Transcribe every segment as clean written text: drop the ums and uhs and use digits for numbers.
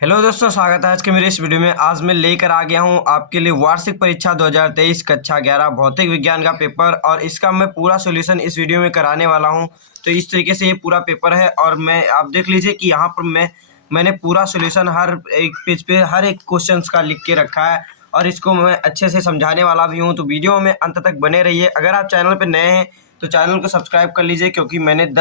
Hello दोस्तों, स्वागत है आज के मेरे इस वीडियो में। आज मैं लेकर आ गया हूं आपके लिए वार्षिक परीक्षा 2023 कक्षा 11 भौतिक विज्ञान का पेपर, और इसका मैं पूरा सॉल्यूशन इस वीडियो में कराने वाला हूं। तो इस तरीके से ये पूरा पेपर है, और आप देख लीजिए कि यहाँ पर मैंने पूरा सॉल्यूशन हर एक पेज पे हर एक क्वेश्चन का लिख के रखा है, और इसको मैं अच्छे से समझाने वाला भी हूँ। तो वीडियो में अंत तक बने रहिए। अगर आप चैनल पर नए हैं तो चैनल को सब्सक्राइब कर लीजिए, क्योंकि मैंने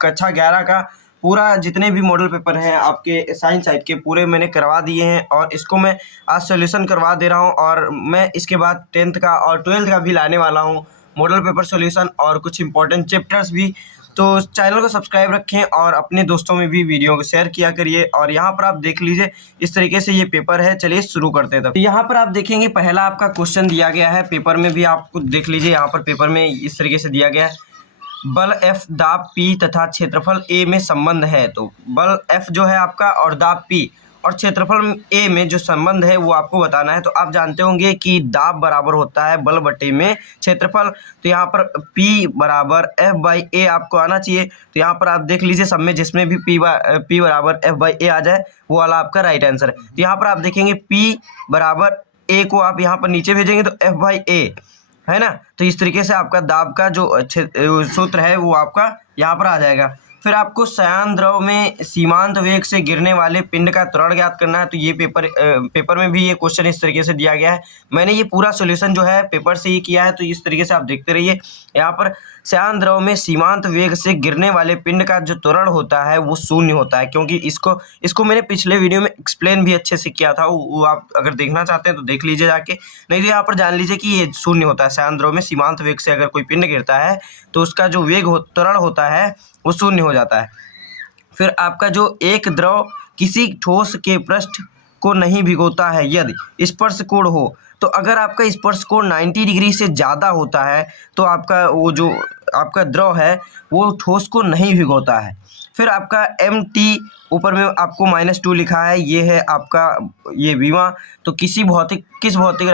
कक्षा 11 का पूरा जितने भी मॉडल पेपर हैं आपके साइंस साइड के पूरे मैंने करवा दिए हैं, और इसको मैं आज सॉल्यूशन करवा दे रहा हूं। और मैं इसके बाद 10th का और 12th का भी लाने वाला हूं मॉडल पेपर सॉल्यूशन, और कुछ इंपॉर्टेंट चैप्टर्स भी। तो चैनल को सब्सक्राइब रखें और अपने दोस्तों में भी वीडियो को शेयर किया करिए। और यहाँ पर आप देख लीजिए इस तरीके से ये पेपर है। चलिए शुरू करते हैं। तब यहाँ पर आप देखेंगे पहला आपका क्वेश्चन दिया गया है पेपर में भी, आप खुद देख लीजिए। यहाँ पर पेपर में इस तरीके से दिया गया है, बल F दाब P तथा क्षेत्रफल A में संबंध है। तो बल F जो है आपका और दाब P और क्षेत्रफल A में जो संबंध है वो आपको बताना है। तो आप जानते होंगे कि दाब बराबर होता है बल बटे में क्षेत्रफल। तो यहाँ पर P बराबर F/A आपको आना चाहिए। तो यहाँ पर आप देख लीजिए सब में जिसमें भी P बराबर F/A आ जाए वो वाला आपका राइट आंसर है। तो यहाँ पर आप देखेंगे P बराबर A को आप यहाँ पर नीचे भेजेंगे तो F/A है ना। तो इस तरीके से आपका दाब का जो सूत्र है वो आपका यहाँ पर आ जाएगा। फिर आपको श्यान द्रव में सीमांत वेग से गिरने वाले पिंड का त्वरण ज्ञात करना है। तो ये पेपर में भी ये क्वेश्चन इस तरीके से दिया गया है। मैंने ये पूरा सॉल्यूशन जो है पेपर से ही किया है, तो इस तरीके से आप देखते रहिए। यहाँ पर श्यान द्रव में सीमांत वेग से गिरने वाले पिंड का जो त्वरण होता है वो शून्य होता है, क्योंकि इसको मैंने पिछले वीडियो में एक्सप्लेन भी अच्छे से किया था। वो आप अगर देखना चाहते हैं तो देख लीजिए जाके, नहीं तो यहाँ पर जान लीजिए कि ये शून्य होता है। श्यान द्रव में सीमांत वेग से अगर कोई पिंड गिरता है तो उसका जो त्वरण होता है वो शून्य हो जाता है। फिर आपका जो एक द्रव किसी ठोस के पृष्ठ को नहीं भिगोता है यदि स्पर्श कोण हो। तो अगर आपका स्पर्श कोण 90 डिग्री से ज़्यादा होता है तो आपका वो जो आपका द्रव है वो ठोस को नहीं भिगोता है। फिर आपका MT ऊपर में आपको -2 लिखा है, ये है आपका ये विमा। तो किस भौतिक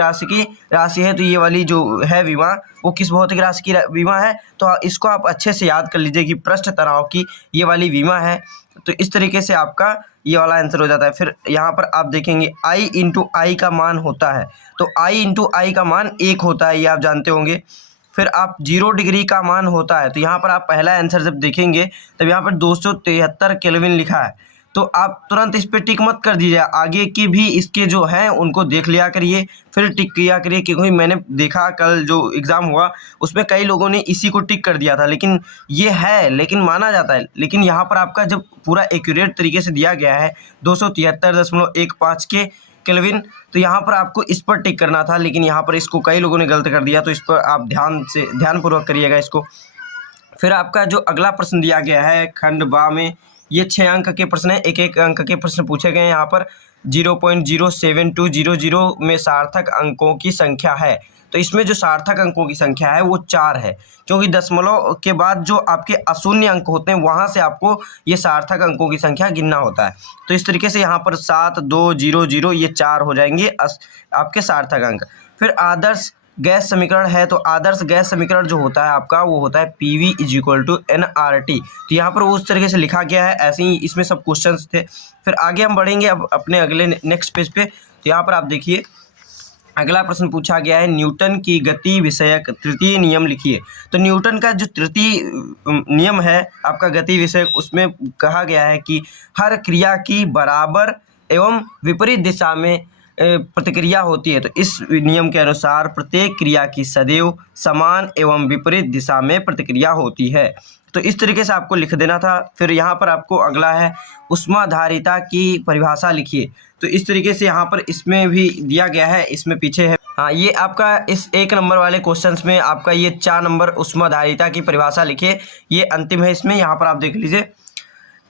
राशि है। तो ये वाली जो है विमा वो किस भौतिक राशि की विमा है। तो इसको आप अच्छे से याद कर लीजिए कि पृष्ठ तनाव की ये वाली विमा है। तो इस तरीके से आपका ये वाला आंसर हो जाता है। फिर यहाँ पर आप देखेंगे I/I का मान होता है। तो I/I का मान 1 होता है, ये आप जानते होंगे। फिर आप 0 डिग्री का मान होता है। तो यहाँ पर आप पहला आंसर जब देखेंगे तब यहाँ पर 273 केल्विन लिखा है। तो आप तुरंत इस पर टिक मत कर दीजिए, आगे के भी इसके जो हैं उनको देख लिया करिए, फिर टिक किया करिए। क्योंकि मैंने देखा कल जो एग्ज़ाम हुआ उसमें कई लोगों ने इसी को टिक कर दिया था, लेकिन ये है, लेकिन माना जाता है। लेकिन यहाँ पर आपका जब पूरा एक्यूरेट तरीके से दिया गया है 273.15 के केल्विन, तो यहाँ पर आपको इस पर टिक करना था, लेकिन यहाँ पर इसको कई लोगों ने गलत कर दिया। तो इस पर आप ध्यानपूर्वक करिएगा इसको। फिर आपका जो अगला प्रश्न दिया गया है खंड बा में, ये 6 अंक के प्रश्न है, एक अंक के प्रश्न पूछे गए हैं। यहाँ पर 0.07200 में सार्थक अंकों की संख्या है। तो इसमें जो सार्थक अंकों की संख्या है वो 4 है, क्योंकि दशमलव के बाद जो आपके अशून्य अंक होते हैं वहाँ से आपको ये सार्थक अंकों की संख्या गिनना होता है। तो इस तरीके से यहाँ पर 7200 ये 4 हो जाएंगे आपके सार्थक अंक। फिर आदर्श गैस समीकरण है। तो आदर्श गैस समीकरण जो होता है आपका वो होता है PV = nRT। तो यहाँ पर उस तरीके से लिखा गया है, ऐसे ही इसमें सब क्वेश्चंस थे। फिर आगे हम बढ़ेंगे अब अपने अगले नेक्स्ट पेज पे। तो यहाँ पर आप देखिए अगला प्रश्न पूछा गया है, न्यूटन की गति विषयक तृतीय नियम लिखिए। तो न्यूटन का जो तृतीय नियम है आपका गति विषयक, उसमें कहा गया है कि हर क्रिया की बराबर एवं विपरीत दिशा में प्रतिक्रिया होती है। तो इस नियम के अनुसार प्रत्येक क्रिया की सदैव समान एवं विपरीत दिशा में प्रतिक्रिया होती है। तो इस तरीके से आपको लिख देना था। फिर यहाँ पर आपको अगला है ऊष्माधारिता की परिभाषा लिखिए। तो इस तरीके से यहाँ पर इसमें भी दिया गया है, इसमें पीछे है। हाँ, ये आपका इस 1 नंबर वाले क्वेश्चंस में आपका ये 4 नंबर ऊष्माधारिता की परिभाषा लिखिए, ये अंतिम है इसमें। यहाँ पर आप देख लीजिए,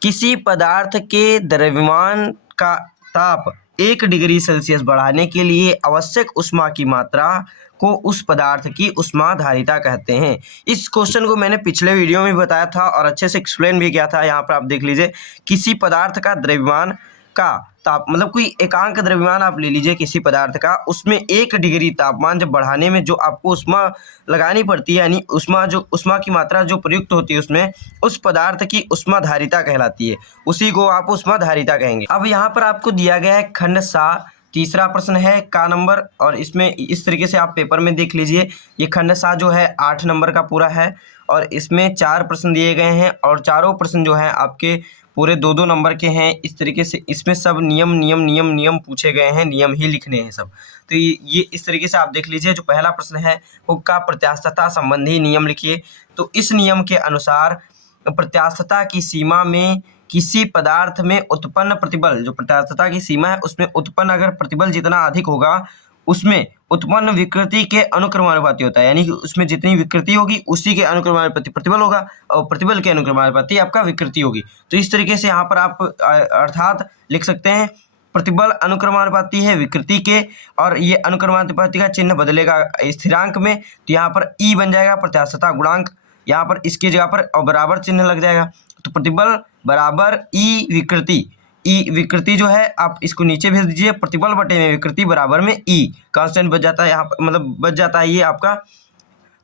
किसी पदार्थ के द्रव्यमान का ताप 1 डिग्री सेल्सियस बढ़ाने के लिए आवश्यक ऊष्मा की मात्रा को उस पदार्थ की ऊष्माधारिता कहते हैं। इस क्वेश्चन को मैंने पिछले वीडियो में बताया था और अच्छे से एक्सप्लेन भी किया था। यहाँ पर आप देख लीजिए, किसी पदार्थ का द्रव्यमान का मतलब कोई एकांक द्रव्यमान आप ले लीजिए किसी पदार्थ का, उसमें 1 डिग्री तापमान जब बढ़ाने में जो आपको ऊष्मा लगानी पड़ती है, यानी ऊष्मा की मात्रा जो प्रयुक्त होती है उसमें, उस पदार्थ की ऊष्माधारिता कहलाती है, उसी को आप ऊष्माधारिता कहेंगे। अब यहाँ पर आपको दिया गया है खंड सा, तीसरा प्रश्न है का नंबर, और इसमें इस तरीके से आप पेपर में देख लीजिए। ये खंड सा जो है 8 नंबर का पूरा है और इसमें 4 प्रश्न दिए गए हैं और चारों प्रश्न जो हैं आपके पूरे 2-2 नंबर के हैं। इस तरीके से इसमें सब नियम पूछे गए हैं, नियम ही लिखने हैं सब। तो ये इस तरीके से आप देख लीजिए। जो पहला प्रश्न है हुक्का प्रत्यास्थता संबंधी नियम लिखिए। तो इस नियम के अनुसार प्रत्यास्थता की सीमा में किसी पदार्थ में उत्पन्न प्रतिबल, जो प्रत्यास्थता की सीमा है उसमें उत्पन्न अगर प्रतिबल जितना अधिक होगा उसमें उत्पन्न विकृति के अनुक्रमानुपाती होता है, यानी कि उसमें जितनी विकृति होगी उसी के अनुक्रमानुपाती प्रतिबल होगा और प्रतिबल के अनुक्रमानुपाती आपका विकृति होगी। तो इस तरीके से यहाँ पर आप अर्थात लिख सकते हैं प्रतिबल अनुक्रमानुपाती है विकृति के, और ये अनुक्रमानुपाती का चिन्ह बदलेगा स्थिरांक में, तो यहाँ पर ई बन जाएगा प्रत्यास्थता गुणांक, यहाँ पर इसकी जगह पर और बराबर चिन्ह लग जाएगा। तो प्रतिबल बराबर ई विकृति, ई विकृति जो है आप इसको नीचे भेज दीजिए, प्रतिबल बटे में विकृति बराबर में ई, कांस्टेंट बच जाता है यहाँ पर, मतलब बच जाता है ये आपका।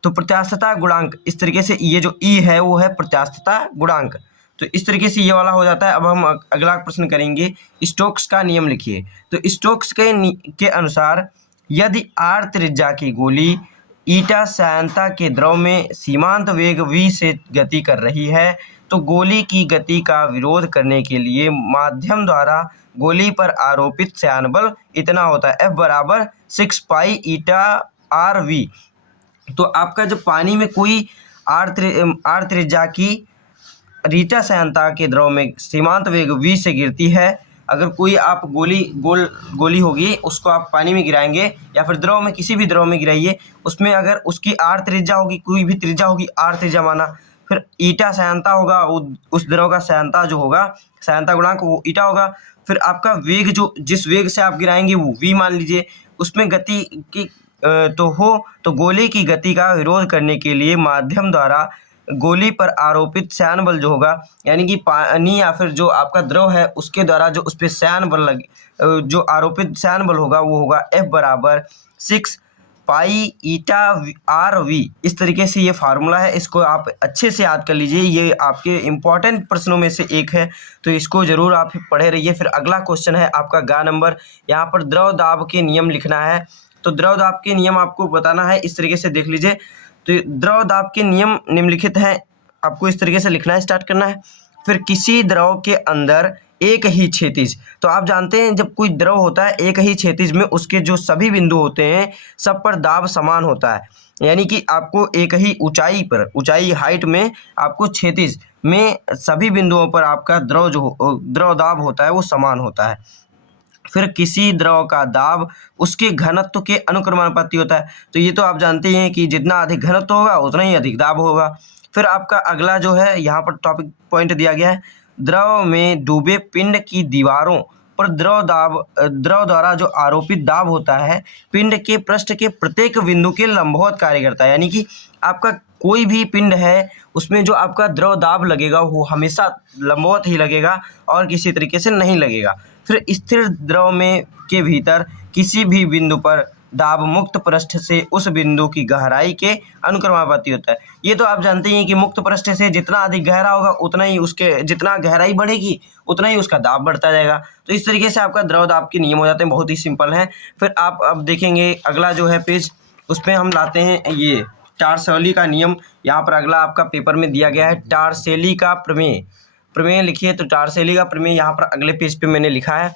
तो प्रत्यास्थता गुणांक इस तरीके से, ये जो ई है वो है प्रत्यास्थता गुणांक। तो इस तरीके से ये वाला हो जाता है। अब हम अगला प्रश्न करेंगे, स्टोक्स का नियम लिखिए। तो स्टोक्स के अनुसार यदि आर त्रिज्या की गोली ईटा श्यानता के द्रव में सीमांत वेग v से गति कर रही है तो गोली की गति का विरोध करने के लिए माध्यम द्वारा गोली पर आरोपित श्यान बल इतना होता है, F बराबर 6 पाई ईटा आर वी। तो आपका जब पानी में कोई आर त्रिज्या की रीटा श्यानता के द्रव में सीमांत वेग v से गिरती है, अगर कोई आप गोली होगी उसको आप पानी में गिराएंगे या फिर द्रव में, किसी भी द्रव में गिराइए, उसमें अगर उसकी आर त्रिज्या होगी, कोई भी त्रिज्या होगी, आर त्रिज्या माना, फिर ईटा श्यानता होगा, उस द्रव का श्यानता जो होगा, श्यानता गुणांक वो ईटा होगा, फिर आपका वेग जो जिस वेग से आप गिराएंगे वो v मान लीजिए, उसमें गति की तो गोली की गति का विरोध करने के लिए माध्यम द्वारा गोली पर आरोपित श्यान बल जो होगा, यानी कि पानी या फिर जो आपका द्रव है उसके द्वारा जो उस पर श्यान बल लगे, जो आरोपित श्यान बल होगा वो होगा F बराबर 6 पाई ईटा आर वी। इस तरीके से ये फार्मूला है, इसको आप अच्छे से याद कर लीजिए, ये आपके इम्पॉर्टेंट प्रश्नों में से एक है, तो इसको ज़रूर आप पढ़े रहिए। फिर अगला क्वेश्चन है आपका गा नंबर, यहाँ पर द्रव दाब के नियम लिखना है। तो द्रव दाब के नियम आपको बताना है, इस तरीके से देख लीजिए। तो द्रव दाब के नियम निम्नलिखित हैं, आपको इस तरीके से लिखना है, स्टार्ट करना है। फिर किसी द्रव के अंदर एक ही क्षैतिज, तो आप जानते हैं जब कोई द्रव होता है एक ही क्षैतिज में उसके जो सभी बिंदु होते हैं सब पर दाब समान होता है, यानी कि आपको एक ही ऊंचाई हाइट में आपको क्षैतिज में सभी बिंदुओं पर आपका द्रव दाब होता है वो समान होता है। फिर किसी द्रव का दाब उसके घनत्व के अनुक्रमानुपाती होता है, तो ये तो आप जानते हैं कि जितना अधिक घनत्व होगा उतना ही अधिक दाब होगा। फिर आपका अगला जो है यहाँ पर टॉपिक पॉइंट दिया गया है, द्रव में डूबे पिंड की दीवारों पर द्रव द्वारा जो आरोपित दाब होता है पिंड के पृष्ठ के प्रत्येक बिंदु के लंबवत कार्य करता है, यानी कि आपका कोई भी पिंड है उसमें जो आपका द्रव दाब लगेगा वो हमेशा लंबवत ही लगेगा और किसी तरीके से नहीं लगेगा। फिर स्थिर द्रव में के भीतर किसी भी बिंदु पर दाब मुक्त पृष्ठ से उस बिंदु की गहराई के अनुक्रमानुपाती होता है। ये तो आप जानते हैं कि मुक्त पृष्ठ से जितना अधिक गहरा होगा उतना ही उसके जितना गहराई बढ़ेगी उतना ही उसका दाब बढ़ता जाएगा। तो इस तरीके से आपका द्रव दाब के नियम हो जाते हैं, बहुत ही सिंपल हैं। फिर आप अब देखेंगे अगला जो है पेज, उस पर हम लाते हैं ये टार्सली का नियम। यहाँ पर अगला आपका पेपर में दिया गया है टार्सली का प्रमेय लिखिए। तो टार्सली का प्रमेय यहाँ पर अगले पेज पे मैंने लिखा है,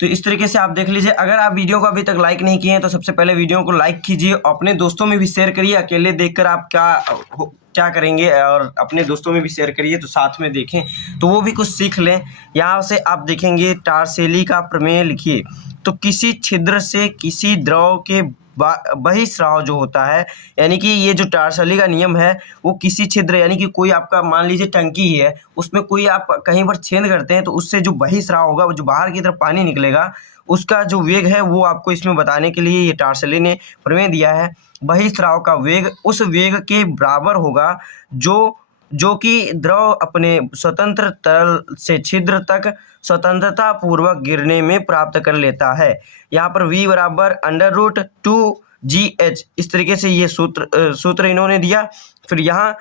तो इस तरीके से आप देख लीजिए। अगर आप वीडियो को अभी तक लाइक नहीं किए हैं तो सबसे पहले वीडियो को लाइक कीजिए, अपने दोस्तों में भी शेयर करिए। अकेले देखकर आप क्या करेंगे और अपने दोस्तों में भी शेयर करिए तो साथ में देखें तो वो भी कुछ सीख लें। यहाँ से आप देखेंगे टार्सली का प्रमेय लिखिए। तो किसी छिद्र से किसी द्रव के बहिस्राव जो होता है, यानी कि ये जो टार्सली का नियम है वो किसी छिद्र, यानी कि कोई आपका मान लीजिए टंकी ही है उसमें कोई आप कहीं पर छेद करते हैं तो उससे जो बहिस्राव होगा, जो बाहर की तरफ पानी निकलेगा, उसका जो वेग है वो आपको इसमें बताने के लिए ये टार्सली ने प्रमेय दिया है। बहिस्राव का वेग उस वेग के बराबर होगा जो कि द्रव अपने स्वतंत्र तल से छिद्र तक स्वतंत्रता पूर्वक गिरने में प्राप्त कर लेता है। यहाँ पर v बराबर √2gh, इस तरीके से ये सूत्र इन्होंने दिया। फिर यहाँ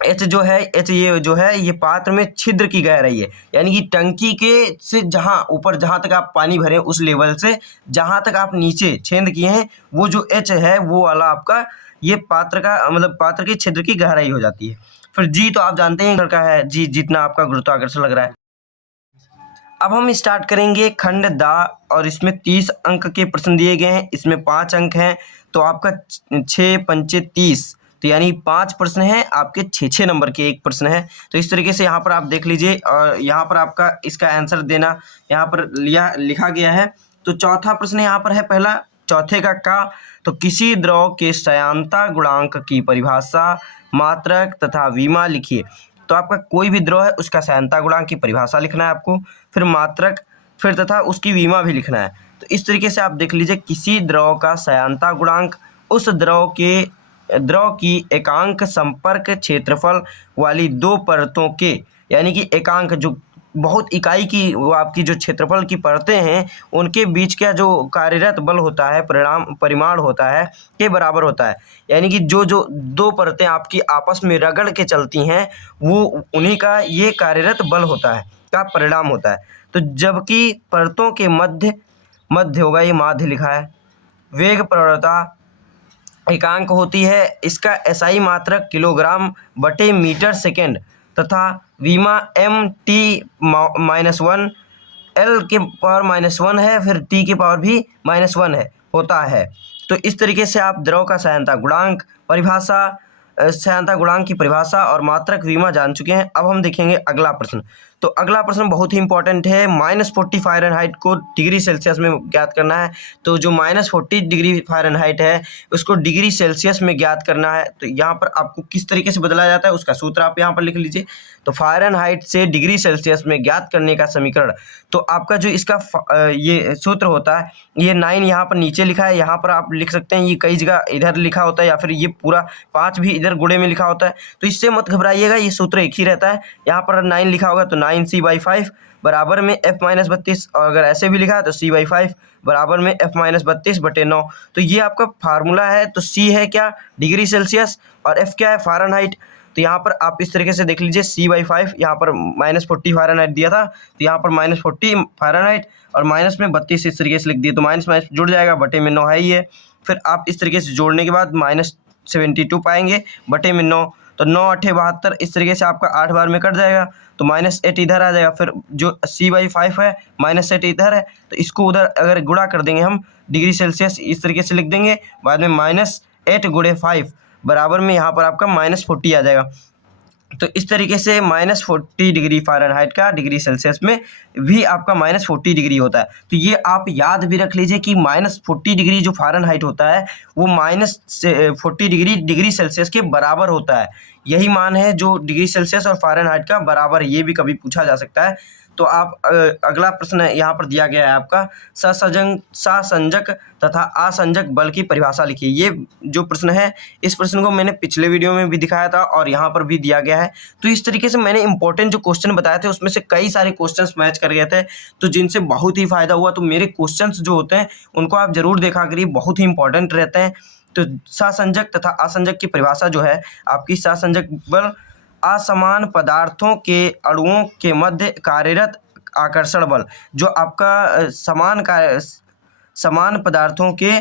एच जो है, एच ये जो है ये पात्र में छिद्र की गहराई है, यानी कि टंकी के से जहाँ ऊपर जहाँ तक आप पानी भरें उस लेवल से जहाँ तक आप नीचे छेद किए हैं वो जो एच है वो वाला आपका ये पात्र का मतलब पात्र के छिद्र की गहराई हो जाती है। फिर जी तो आप जानते हैं का है जी, जितना आपका गुरुत्वाकर्षण लग रहा है। अब हम स्टार्ट करेंगे खंड दा, और इसमें 30 अंक के प्रश्न दिए गए हैं, इसमें 5 अंक हैं, तो आपका 6 पंचे 30, तो यानी 5 प्रश्न हैं आपके 6 नंबर के एक प्रश्न है। तो इस तरीके से यहाँ पर आप देख लीजिए, और यहाँ पर आपका इसका आंसर देना यहाँ पर लिखा गया है। तो चौथा प्रश्न यहाँ पर है पहला, चौथे का तो किसी द्रव के श्यानता गुणांक की परिभाषा, मात्रक तथा विमा लिखिए। तो आपका कोई भी द्रव है उसका श्यानता गुणांक की परिभाषा लिखना है आपको, फिर मात्रक, फिर तथा उसकी विमा भी लिखना है। तो इस तरीके से आप देख लीजिए, किसी द्रव का श्यानता गुणांक उस द्रव की एकांक संपर्क क्षेत्रफल वाली दो परतों के, यानी कि एकांक जो बहुत इकाई की वो आपकी जो क्षेत्रफल की परतें हैं उनके बीच का जो कार्यरत बल होता है, परिमाण होता है, के बराबर होता है। यानी कि जो दो परतें आपकी आपस में रगड़ के चलती हैं वो उन्हीं का ये कार्यरत बल होता है, का परिणाम होता है। तो जबकि परतों के मध्य होगा, ये माध्य लिखा है, वेग प्रवणता एकांक होती है, इसका एसआई मात्रक किलोग्राम बटे मीटर सेकेंड तथा विमा mt-1 L के पावर -1 है, फिर t के पावर भी -1 है होता है। तो इस तरीके से आप द्रव का श्यानता गुणांक की परिभाषा और मात्रक विमा जान चुके हैं। अब हम देखेंगे अगला प्रश्न। तो अगला प्रश्न बहुत ही इंपॉर्टेंट है, -40 फ़ारेनहाइट को डिग्री सेल्सियस में ज्ञात करना है। तो जो -40 डिग्री फ़ारेनहाइट है उसको डिग्री सेल्सियस में ज्ञात करना है। तो यहाँ पर आपको किस तरीके से बदला जाता है उसका सूत्र आप यहाँ पर लिख लीजिए। तो फ़ारेनहाइट से डिग्री सेल्सियस में ज्ञात करने का समीकरण, तो आपका जो इसका ये सूत्र होता है, ये 9 यहाँ पर नीचे लिखा है, यहाँ पर आप लिख सकते हैं, ये कई जगह इधर लिखा होता है या फिर ये पूरा 5 भी इधर गुणे में लिखा होता है। तो इससे मत घबराइएगा, ये सूत्र एक ही रहता है। यहाँ पर 9 लिखा होगा तो 9c/5 बराबर में f-32, और अगर ऐसे भी लिखा है तो c/5 बराबर में f-32/9। तो ये आपका फार्मूला है। तो c है क्या, डिग्री सेल्सियस, और f क्या है, फ़ारेनहाइट। तो यहाँ पर आप इस तरीके से देख लीजिए, c/5 यहाँ पर -40 फ़ारेनहाइट दिया था, तो यहाँ पर -40 फ़ारेनहाइट और माइनस में 32 इस तरीके से लिख दिए, तो माइनस जुड़ जाएगा, बटे में 9 है ही है। फिर आप इस तरीके से जोड़ने के बाद -72 पाएंगे बटे में 9, तो 9 8 72, इस तरीके से आपका 8 बार में कट जाएगा, तो -8 इधर आ जाएगा। फिर जो c/5 है -8 इधर है, तो इसको उधर अगर गुणा कर देंगे हम डिग्री सेल्सियस इस तरीके से लिख देंगे, बाद में -8 × 5 बराबर में यहाँ पर आपका -40 आ जाएगा। तो इस तरीके से -40 डिग्री फ़ारेनहाइट का डिग्री सेल्सियस में भी आपका -40 डिग्री होता है। तो ये आप याद भी रख लीजिए कि -40 डिग्री जो फ़ारेनहाइट होता है वो -40 डिग्री सेल्सियस के बराबर होता है। यही मान है जो डिग्री सेल्सियस और फ़ारेनहाइट का बराबर है, ये भी कभी पूछा जा सकता है। तो आप अगला प्रश्न यहाँ पर दिया गया है आपका, ससंजक तथा असंजक बल की परिभाषा लिखिए। ये जो प्रश्न है, इस प्रश्न को मैंने पिछले वीडियो में भी दिखाया था और यहाँ पर भी दिया गया है। तो इस तरीके से मैंने इंपॉर्टेंट जो क्वेश्चन बताए थे उसमें से कई सारे क्वेश्चंस मैच कर गए थे, तो जिनसे बहुत ही फायदा हुआ। तो मेरे क्वेश्चंस जो होते हैं उनको आप जरूर देखा करिए, बहुत ही इंपॉर्टेंट रहते हैं। तो ससंजक तथा असंजक की परिभाषा जो है आपकी, ससंजक बल असमान पदार्थों के अणुओं के मध्य कार्यरत आकर्षण बल, जो आपका समान पदार्थों के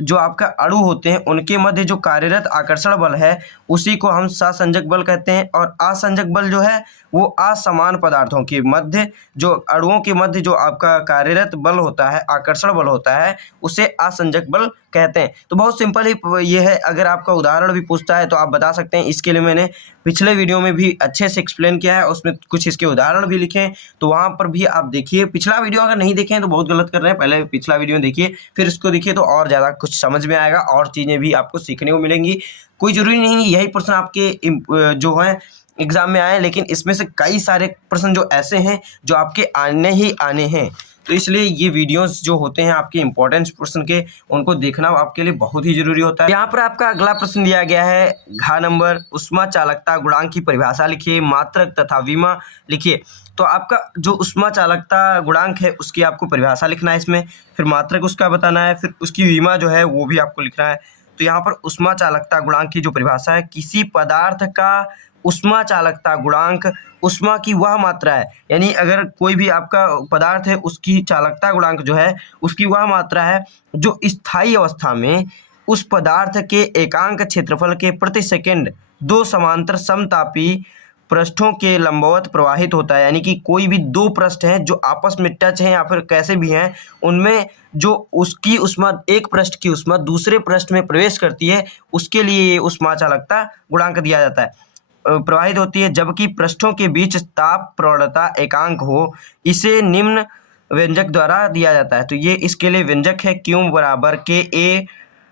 जो आपका अणु होते हैं उनके मध्य जो कार्यरत आकर्षण बल है उसी को हम ससंजक बल कहते हैं। और असंजक बल जो है वो असमान पदार्थों के मध्य जो अणुओं के मध्य जो आपका कार्यरत बल होता है, आकर्षण बल होता है, उसे असंजक बल कहते हैं। तो बहुत सिंपल ही ये है, अगर आपका उदाहरण भी पूछता है तो आप बता सकते हैं। इसके लिए मैंने पिछले वीडियो में भी अच्छे से एक्सप्लेन किया है, उसमें कुछ इसके उदाहरण भी लिखे हैं, तो वहाँ पर भी आप देखिए। पिछला वीडियो अगर नहीं देखें तो बहुत गलत कर रहे हैं, पहले पिछला वीडियो देखिए फिर इसको देखिए, तो और ज़्यादा कुछ समझ में आएगा और चीज़ें भी आपको सीखने को मिलेंगी। कोई ज़रूरी नहीं यही प्रश्न आपके जो हैं एग्ज़ाम में आए, लेकिन इसमें से कई सारे प्रश्न जो ऐसे हैं जो आपके आने ही आने हैं। तो इसलिए ये वीडियोस जो होते हैं आपके इंपॉर्टेंट प्रश्न के, उनको देखना आपके लिए बहुत ही जरूरी होता है। यहाँ पर आपका अगला प्रश्न दिया गया है घ नंबर, उष्मा चालकता गुणांक की परिभाषा लिखिए, मात्रक तथा विमा लिखिए। तो आपका जो उष्मा चालकता गुणांक है उसकी आपको परिभाषा लिखना है इसमें, फिर मात्रक उसका बताना है, फिर उसकी विमा जो है वो भी आपको लिखना है। तो यहाँ पर उष्मा चालकता गुणांक की जो परिभाषा है, किसी पदार्थ का उष्मा चालकता गुणांक उष्मा की वह मात्रा है, यानी अगर कोई भी आपका पदार्थ है उसकी चालकता गुणांक जो है उसकी वह मात्रा है जो स्थायी अवस्था में उस पदार्थ के एकांक क्षेत्रफल के प्रति सेकंड 2 समांतर समतापी पृष्ठों के लंबवत प्रवाहित होता है। यानी कि कोई भी 2 पृष्ठ हैं जो आपस में टच हैं या फिर कैसे भी हैं, उनमें जो उसकी उष्मा, एक पृष्ठ की उष्मा दूसरे पृष्ठ में प्रवेश करती है, उसके लिए ये उष्मा चालकता गुणांक दिया जाता है, प्रवाहित होती है। जबकि पृष्ठों के बीच ताप प्रवणता एकांक हो, इसे निम्न व्यंजक द्वारा दिया जाता है। तो ये इसके लिए व्यंजक है Q बराबर KA,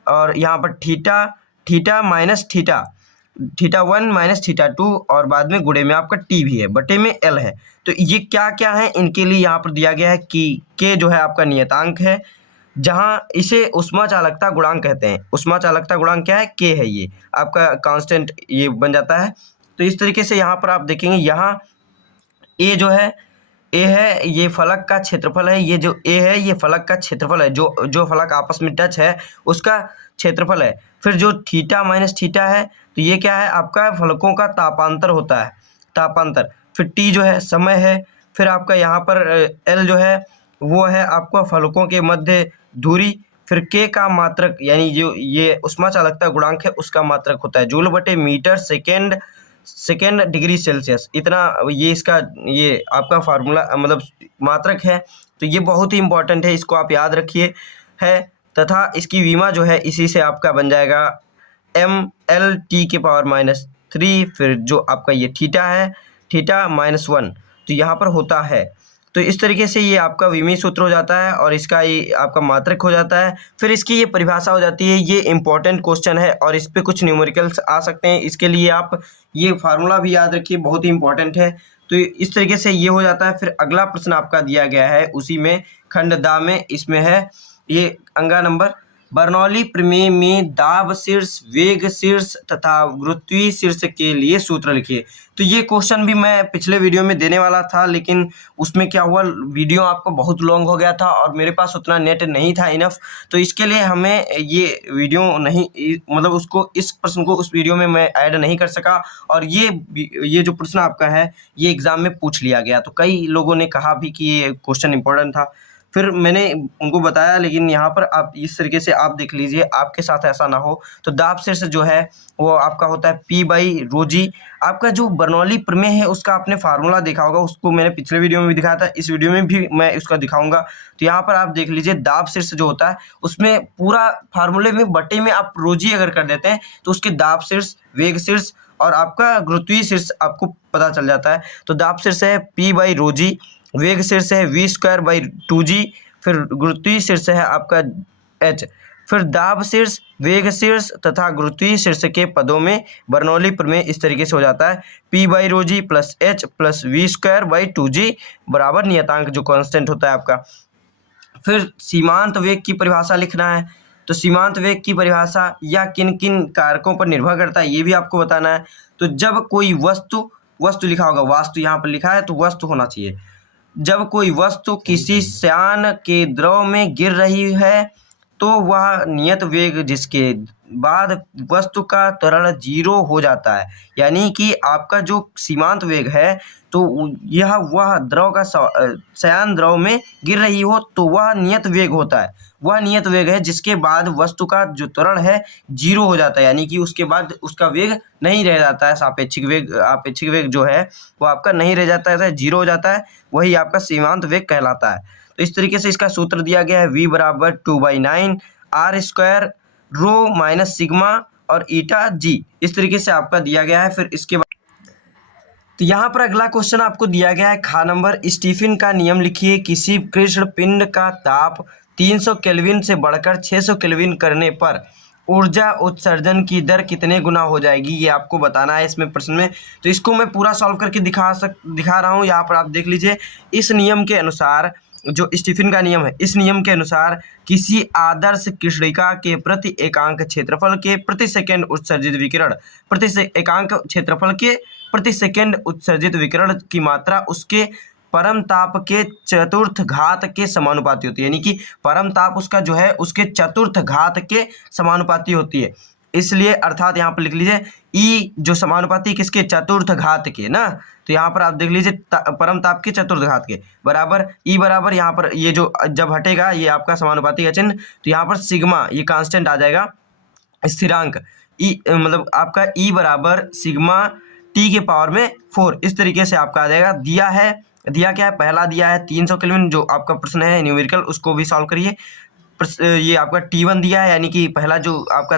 और यहाँ पर theta minus theta 1 minus theta 2, और बाद में गुणे में आपका T भी है, बटे में L है। तो ये क्या क्या है इनके लिए यहाँ पर दिया गया है कि K जो है आपका नियतांक है, जहाँ इसे उष्मा चालकता गुणांक कहते हैं। उष्मा चालकता गुणांक क्या है? K है, ये आपका कांस्टेंट ये बन जाता है। तो इस तरीके से यहाँ पर आप देखेंगे, यहाँ ए जो है, ए है ये फलक का क्षेत्रफल है, ये जो ए है ये फलक का क्षेत्रफल है, जो फलक आपस में टच है उसका क्षेत्रफल है। फिर जो थीटा माइनस थीटा है तो ये क्या है? आपका फलकों का तापांतर होता है, तापांतर। फिर टी जो है समय है। फिर आपका यहाँ पर एल जो है वो है आपका फलकों के मध्य दूरी। फिर के का मात्रक, यानी जो ये उष्मा चालकता गुणांक है उसका मात्रक होता है जूल बटे मीटर सेकेंड डिग्री सेल्सियस। इतना ये इसका ये आपका फार्मूला मतलब मात्रक है। तो ये बहुत ही इंपॉर्टेंट है, इसको आप याद रखिए है। तथा इसकी विमा जो है इसी से आपका बन जाएगा ML T के पावर -3। फिर जो आपका ये थीटा है, थीटा -1, तो यहाँ पर होता है। तो इस तरीके से ये आपका विमीय सूत्र हो जाता है और इसका ये आपका मात्रक हो जाता है। फिर इसकी ये परिभाषा हो जाती है। ये इंपॉर्टेंट क्वेश्चन है और इस पे कुछ न्यूमेरिकल्स आ सकते हैं, इसके लिए आप ये फार्मूला भी याद रखिए, बहुत ही इंपॉर्टेंट है। तो इस तरीके से ये हो जाता है। फिर अगला प्रश्न आपका दिया गया है उसी में खंड दा में, इसमें है ये अंगा नंबर, बर्नौली प्रमेय में दाब शीर्ष, वेग शीर्ष तथा गुरुत्वीय शीर्ष के लिए सूत्र लिखिए। तो ये क्वेश्चन भी मैं पिछले वीडियो में देने वाला था, लेकिन उसमें क्या हुआ, वीडियो आपको बहुत लॉन्ग हो गया था और मेरे पास उतना नेट नहीं था इनफ। तो इसके लिए हमें ये वीडियो नहीं, मतलब उसको, इस प्रश्न को उस वीडियो में मैं ऐड नहीं कर सका। और ये जो प्रश्न आपका है ये एग्जाम में पूछ लिया गया, तो कई लोगों ने कहा भी कि ये क्वेश्चन इंपॉर्टेंट था, फिर मैंने उनको बताया। लेकिन यहाँ पर आप इस तरीके से आप देख लीजिए, आपके साथ ऐसा ना हो। तो दाब शीर्ष जो है वो आपका होता है P/ρg। आपका जो बर्नौली प्रमेय है उसका आपने फार्मूला देखा होगा, उसको मैंने पिछले वीडियो में भी दिखाया था, इस वीडियो में भी मैं उसका दिखाऊंगा। तो यहाँ पर आप देख लीजिए, दाब शीर्ष जो होता है उसमें पूरा फार्मूले में बटे में आप ρg अगर कर देते हैं तो उसके दाब शीर्ष, वेग शीर्ष और आपका गुरुत्वीय शीर्ष आपको पता चल जाता है। तो दाब शीर्ष है P/ρg, वेग शीर्ष है v²/2g, फिर गुरुत्वीय शीर्ष है आपका h। फिर दाब शीर्ष, वेग शीर्ष तथा गुरुत्वीय शीर्ष के पदों में बर्नौली प्रमेय इस तरीके से हो जाता है P/ρg plus h plus v²/2g बराबर नियतांक जो कांस्टेंट होता है आपका। फिर सीमांत वेग की परिभाषा लिखना है। तो सीमांत वेग की परिभाषा या किन किन कारकों पर निर्भर करता है ये भी आपको बताना है। तो जब कोई वस्तु लिखा होगा, वास्तु यहाँ पर लिखा है तो वस्तु होना चाहिए। जब कोई वस्तु किसी श्यान के द्रव में गिर रही है तो वह नियत वेग जिसके बाद वस्तु का त्वरण 0 हो जाता है। यानी कि आपका जो सीमांत वेग है तो यह वह द्रव का श्यान द्रव में गिर रही हो तो वह नियत वेग होता है। वह नियत वेग है जिसके बाद वस्तु का जो त्वरण है 0 हो जाता है, यानी कि उसके बाद उसका वेग नहीं रह जाता है। सापेक्षिक वेग जो है वो आपका नहीं रह जाता है, 0 हो जाता है, वही आपका सीमांत वेग कहलाता है। तो इस तरीके से इसका सूत्र दिया गया है v बराबर 2/9 r² रो माइनस सिग्मा और ईटा g, इस तरीके से आपका दिया गया है। फिर इसके बाद तो यहाँ पर अगला क्वेश्चन आपको दिया गया है खा नंबर, स्टीफन का नियम लिखिए, किसी कृष्ण पिंड का ताप 300 केल्विन से बढ़कर 600 केल्विन करने पर ऊर्जा उत्सर्जन की दर कितने गुना हो जाएगी, ये आपको बताना है इसमें प्रश्न में। तो इसको मैं पूरा सॉल्व करके दिखा रहा हूँ। यहाँ पर आप देख लीजिए, इस नियम के अनुसार जो स्टीफन का नियम है, इस नियम के अनुसार किसी आदर्श कृष्णिका के प्रति एकांक क्षेत्रफल के प्रति सेकंड उत्सर्जित विकिरण एकांक क्षेत्रफल के प्रति सेकंड उत्सर्जित विकिरण की मात्रा उसके परम ताप के चतुर्थ घात के समानुपाती होती है। यानी कि परम ताप उसका जो है उसके चतुर्थ घात के समानुपाती होती है। इसलिए अर्थात यहाँ पर लिख लीजिए ई जो समानुपाती किसके, चतुर्थ घात के ना, तो यहाँ पर आप देख लीजिए परम ताप के चतुर्थ घात के बराबर ई बराबर, यहाँ पर ये जो जब हटेगा ये आपका समानुपाती का चिन्ह, तो यहाँ पर सिग्मा ये कांस्टेंट आ जाएगा, स्थिरांक ई मतलब आपका ई बराबर सिग्मा टी के पावर में 4, इस तरीके से आपका आ जाएगा। दिया क्या है, पहला दिया है 300 केल्विन, जो आपका प्रश्न है न्यूमेरिकल उसको भी सॉल्व करिए। ये आपका T1 दिया है, यानी कि पहला जो आपका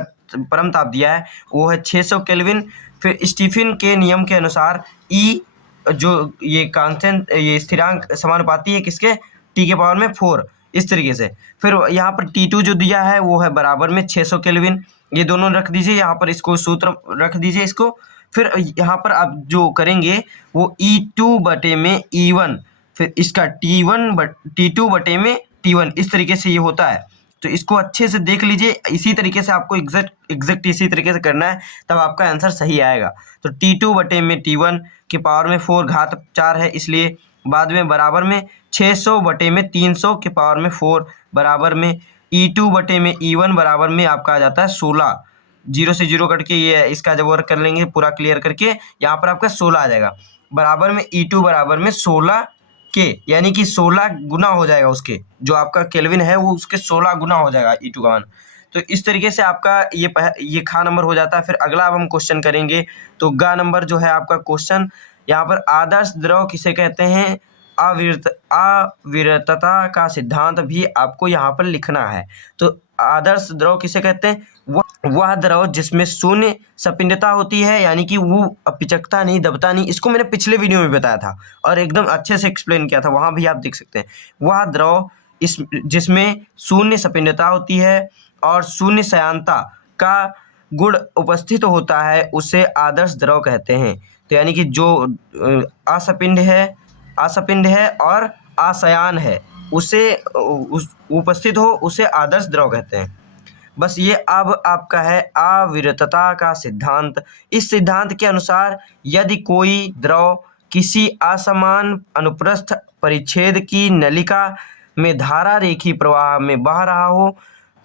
परम ताप दिया है वो है 600 केल्विन। फिर स्टीफन के नियम के अनुसार ई जो ये कांस्टेंट ये स्थिरांक समानुपाती है किसके, टी के पावर में 4, इस तरीके से। फिर यहाँ पर T2 जो दिया है वो है बराबर में 600 केल्विन, ये दोनों रख दीजिए यहाँ पर, इसको सूत्र रख दीजिए इसको। फिर यहाँ पर आप जो करेंगे वो E2 बटे में E1, फिर इसका T2 बटे में T1, इस तरीके से ये होता है। तो इसको अच्छे से देख लीजिए, इसी तरीके से आपको एग्जैक्ट इसी तरीके से करना है, तब आपका आंसर सही आएगा। तो T2 बटे में T1 के पावर में 4 घात 4 है, इसलिए बाद में बराबर में 600 बटे में 300 के पावर में 4 बराबर में E2 बटे में E1 बराबर में आपका आ जाता है 16। 0 से 0 कट के ये इसका जब वर्क कर लेंगे पूरा क्लियर करके, यहाँ पर आपका 16 आ जाएगा बराबर में E2 बराबर में 16 के, यानी कि 16 गुना हो जाएगा उसके, जो आपका केल्विन है वो उसके 16 गुना हो जाएगा E2 का मान। तो इस तरीके से आपका ये खा नंबर हो जाता है। फिर अगला अब हम क्वेश्चन करेंगे, तो गा नंबर जो है आपका क्वेश्चन, यहाँ पर आदर्श द्रव किसे कहते हैं, अविरतता का सिद्धांत भी आपको यहाँ पर लिखना है। तो आदर्श द्रव किसे कहते हैं, वह द्रव जिसमें शून्य सपिंडता होती है, यानी कि वो पिचकता नहीं, दबता नहीं। इसको मैंने पिछले वीडियो में बताया था और एकदम अच्छे से एक्सप्लेन किया था, वहाँ भी आप देख सकते हैं। वह द्रव जिसमें शून्य सपिंडता होती है और शून्य सयांता का गुण उपस्थित होता है उसे आदर्श द्रव कहते हैं। तो यानी कि जो असपिंड है और असयान है उसे उपस्थित हो उसे आदर्श द्रव कहते हैं। बस ये अब आपका है अविरतता का सिद्धांत। इस सिद्धांत के अनुसार यदि कोई द्रव किसी असमान अनुप्रस्थ परिच्छेद की नलिका में धारा रेखी प्रवाह में बह रहा हो,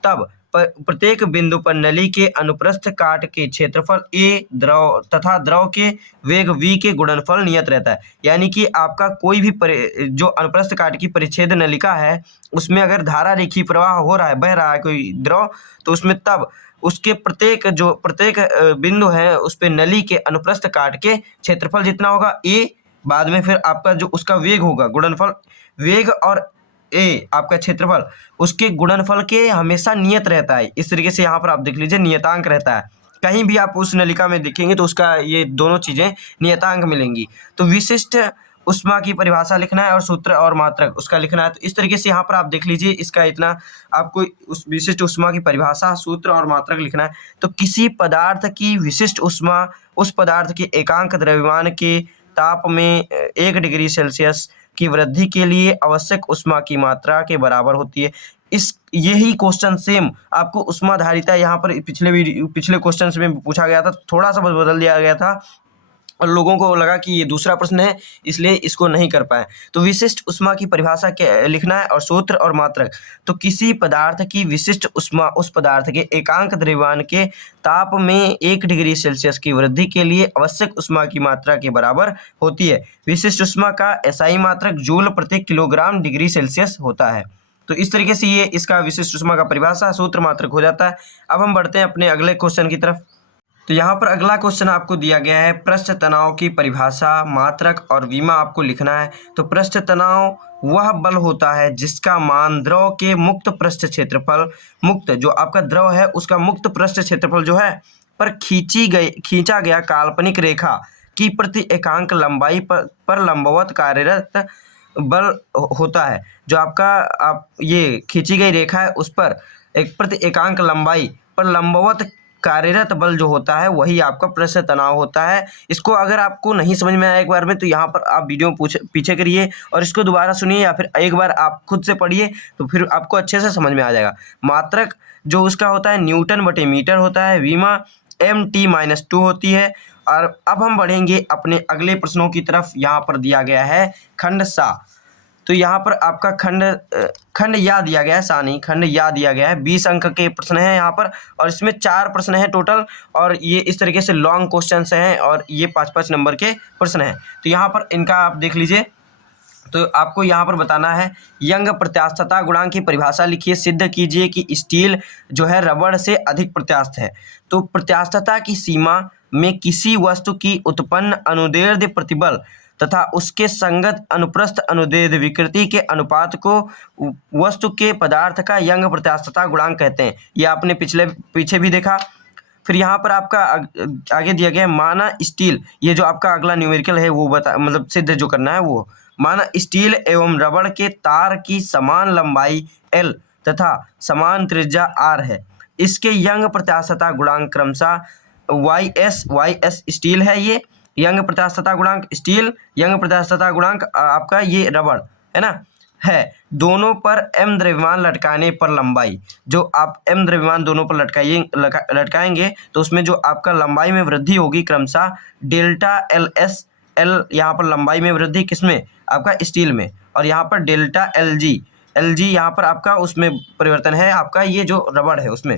तब प्रत्येक बिंदु पर नली के अनुप्रस्थ काट के क्षेत्रफल a द्रव तथा द्रव के वेग v के गुणनफल नियत रहता है। यानी कि आपका कोई भी जो अनुप्रस्थ काट की परिच्छेद नलिका है उसमें अगर धारा रेखी प्रवाह हो रहा है, बह रहा है कोई द्रव, तो उसमें तब उसके प्रत्येक बिंदु है उस पर नली के अनुप्रस्थ काट के क्षेत्रफल जितना होगा a, बाद में फिर आपका जो उसका वेग होगा गुणनफल, वेग और ए आपका क्षेत्रफल उसके गुणनफल के हमेशा नियत रहता है। इस तरीके से यहाँ पर आप देख लीजिए नियतांक रहता है, कहीं भी आप उस नलिका में देखेंगे तो उसका ये दोनों चीज़ें नियतांक मिलेंगी। तो विशिष्ट उष्मा की परिभाषा लिखना है और सूत्र और मात्रक उसका लिखना है। तो इस तरीके से यहाँ पर आप देख लीजिए, इसका इतना आपको उस विशिष्ट उष्मा की परिभाषा, सूत्र और मात्रक लिखना है। तो किसी पदार्थ की विशिष्ट उष्मा उस पदार्थ के एकांक द्रव्यमान के ताप में 1 डिग्री सेल्सियस की वृद्धि के लिए आवश्यक उष्मा की मात्रा के बराबर होती है। यही क्वेश्चन सेम आपको उष्माधारिता यहाँ पर पिछले क्वेश्चन में पूछा गया था, थोड़ा सा बदल दिया गया था और लोगों को लगा कि ये दूसरा प्रश्न है इसलिए इसको नहीं कर पाए। तो विशिष्ट उष्मा की परिभाषा क्या लिखना है और सूत्र और मात्रक। तो किसी पदार्थ की विशिष्ट उष्मा उस पदार्थ के एकांक द्रव्यमान के ताप में 1 डिग्री सेल्सियस की वृद्धि के लिए आवश्यक उष्मा की मात्रा के बराबर होती है। विशिष्ट उष्मा का एसआई मात्रक जूल प्रति किलोग्राम डिग्री सेल्सियस होता है। तो इस तरीके से ये इसका विशिष्ट उष्मा का परिभाषा, सूत्र, मात्रक हो जाता है। अब हम बढ़ते हैं अपने अगले क्वेश्चन की तरफ। तो यहाँ पर अगला क्वेश्चन आपको दिया गया है पृष्ठ तनाव की परिभाषा, मात्रक और विमा आपको लिखना है। तो पृष्ठ तनाव वह बल होता है जिसका मान द्रव के मुक्त पृष्ठ क्षेत्रफल, मुक्त जो आपका द्रव है उसका मुक्त पृष्ठ क्षेत्रफल जो है पर खींचा गया काल्पनिक रेखा की प्रति एकांक लंबाई पर लंबवत कार्यरत बल होता है। जो आपका ये खींची गई रेखा है उस पर एक प्रति एकांक लंबाई पर लंबवत कार्यरत बल जो होता है वही आपका पृष्ठ तनाव होता है। इसको अगर आपको नहीं समझ में आया एक बार में तो यहाँ पर आप वीडियो पीछे करिए और इसको दोबारा सुनिए या फिर एक बार आप खुद से पढ़िए तो फिर आपको अच्छे से समझ में आ जाएगा। मात्रक जो उसका होता है न्यूटन बटे मीटर होता है, विमा mt-2 होती है। और अब हम बढ़ेंगे अपने अगले प्रश्नों की तरफ। यहाँ पर दिया गया है खंड सा, तो यहाँ पर आपका खंड या दिया गया है, सा नहीं खंड या दिया गया है। 20 अंक के प्रश्न हैं यहाँ पर और इसमें 4 प्रश्न हैं टोटल और ये इस तरीके से लॉन्ग क्वेश्चंस हैं और ये 5-5 नंबर के प्रश्न हैं। तो यहाँ पर इनका आप देख लीजिए। तो आपको यहाँ पर बताना है यंग प्रत्यास्थता गुणांक की परिभाषा लिखिए। सिद्ध कीजिए कि स्टील जो है रबड़ से अधिक प्रत्यास्थ है। तो प्रत्यास्थता की सीमा में किसी वस्तु की उत्पन्न अनुदैर्ध्य प्रतिबल तथा उसके संगत अनुप्रस्थ अनुदैर्ध्य विकृति के अनुपात को वस्तु के पदार्थ का यंग प्रत्यास्थता गुणांक कहते हैं। ये आपने पीछे भी देखा। फिर यहाँ पर आपका आगे दिया गया है माना स्टील, ये जो आपका अगला न्यूमेरिकल है वो मतलब सिद्ध जो करना है वो माना स्टील एवं रबड़ के तार की समान लंबाई L तथा समान त्रिज्या R है। इसके यंग प्रत्यास्थता गुणांक क्रमशः YS स्टील है, ये यंग प्रत्यास्थता गुणांक स्टील, यंग प्रत्यास्थता गुणांक आपका ये रबड़ है ना है। दोनों पर m द्रव्यमान लटकाने पर लंबाई, जो आप m द्रव्यमान दोनों पर लटकाएंगे तो उसमें जो आपका लंबाई में वृद्धि होगी क्रमशः डेल्टा LS, L यहाँ पर लंबाई में वृद्धि किसमें आपका स्टील में, और यहाँ पर डेल्टा LG यहाँ पर आपका उसमें परिवर्तन है आपका ये जो रबड़ है उसमें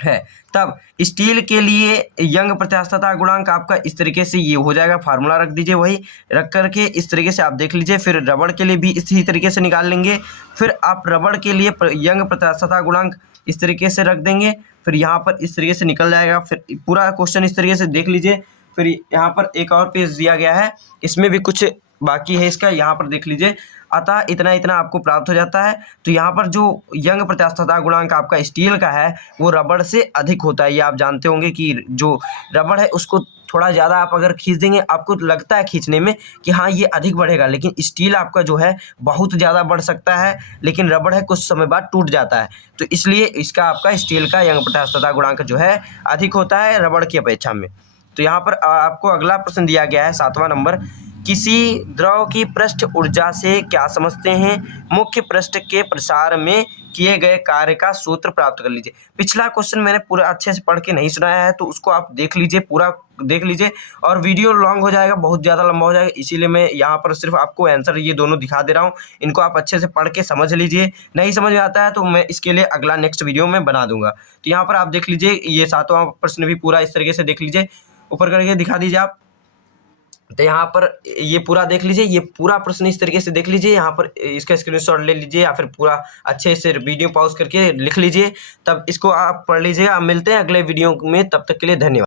है। तब स्टील के लिए यंग प्रत्यास्थता गुणांक आपका इस तरीके से ये हो जाएगा, फार्मूला रख दीजिए, वही रख करके इस तरीके से आप देख लीजिए। फिर रबड़ के लिए भी इसी तरीके से निकाल लेंगे। फिर आप रबड़ के लिए यंग प्रत्यास्थता गुणांक इस तरीके से रख देंगे, फिर यहाँ पर इस तरीके से निकल जाएगा। फिर पूरा क्वेश्चन इस तरीके से देख लीजिए। फिर यहाँ पर एक और पेज दिया गया है, इसमें भी कुछ बाकी है इसका, यहाँ पर देख लीजिए। अतः इतना आपको प्राप्त हो जाता है। तो यहाँ पर जो यंग प्रत्यास्थता गुणांक आपका स्टील का है वो रबड़ से अधिक होता है। ये आप जानते होंगे कि जो रबड़ है उसको थोड़ा ज़्यादा आप अगर खींच देंगे, आपको लगता है खींचने में कि हाँ ये अधिक बढ़ेगा, लेकिन स्टील आपका जो है बहुत ज़्यादा बढ़ सकता है, लेकिन रबड़ है कुछ समय बाद टूट जाता है। तो इसलिए इसका आपका स्टील का यंग प्रत्यास्थता गुणांक जो है अधिक होता है रबड़ की अपेक्षा में। तो यहाँ पर आपको अगला प्रश्न दिया गया है 7वां नंबर, किसी द्रव की पृष्ठ ऊर्जा से क्या समझते हैं? मुख्य पृष्ठ के प्रसार में किए गए कार्य का सूत्र प्राप्त कर लीजिए। पिछला क्वेश्चन मैंने पूरा अच्छे से पढ़ के नहीं सुनाया है, तो उसको आप देख लीजिए, पूरा देख लीजिए। और वीडियो लॉन्ग हो जाएगा, बहुत ज़्यादा लंबा हो जाएगा, इसीलिए मैं यहाँ पर सिर्फ आपको आंसर ये दोनों दिखा दे रहा हूँ। इनको आप अच्छे से पढ़ के समझ लीजिए। नहीं समझ में आता है तो मैं इसके लिए अगला नेक्स्ट वीडियो में बना दूंगा। तो यहाँ पर आप देख लीजिए, ये 7वां प्रश्न भी पूरा इस तरीके से देख लीजिए, ऊपर करके दिखा दीजिए आप। तो यहाँ पर ये पूरा देख लीजिए, ये पूरा प्रश्न इस तरीके से देख लीजिए। यहाँ पर इसका स्क्रीनशॉट ले लीजिए या फिर पूरा अच्छे से वीडियो पॉज करके लिख लीजिए, तब इसको आप पढ़ लीजिएगा। मिलते हैं अगले वीडियो में, तब तक के लिए धन्यवाद।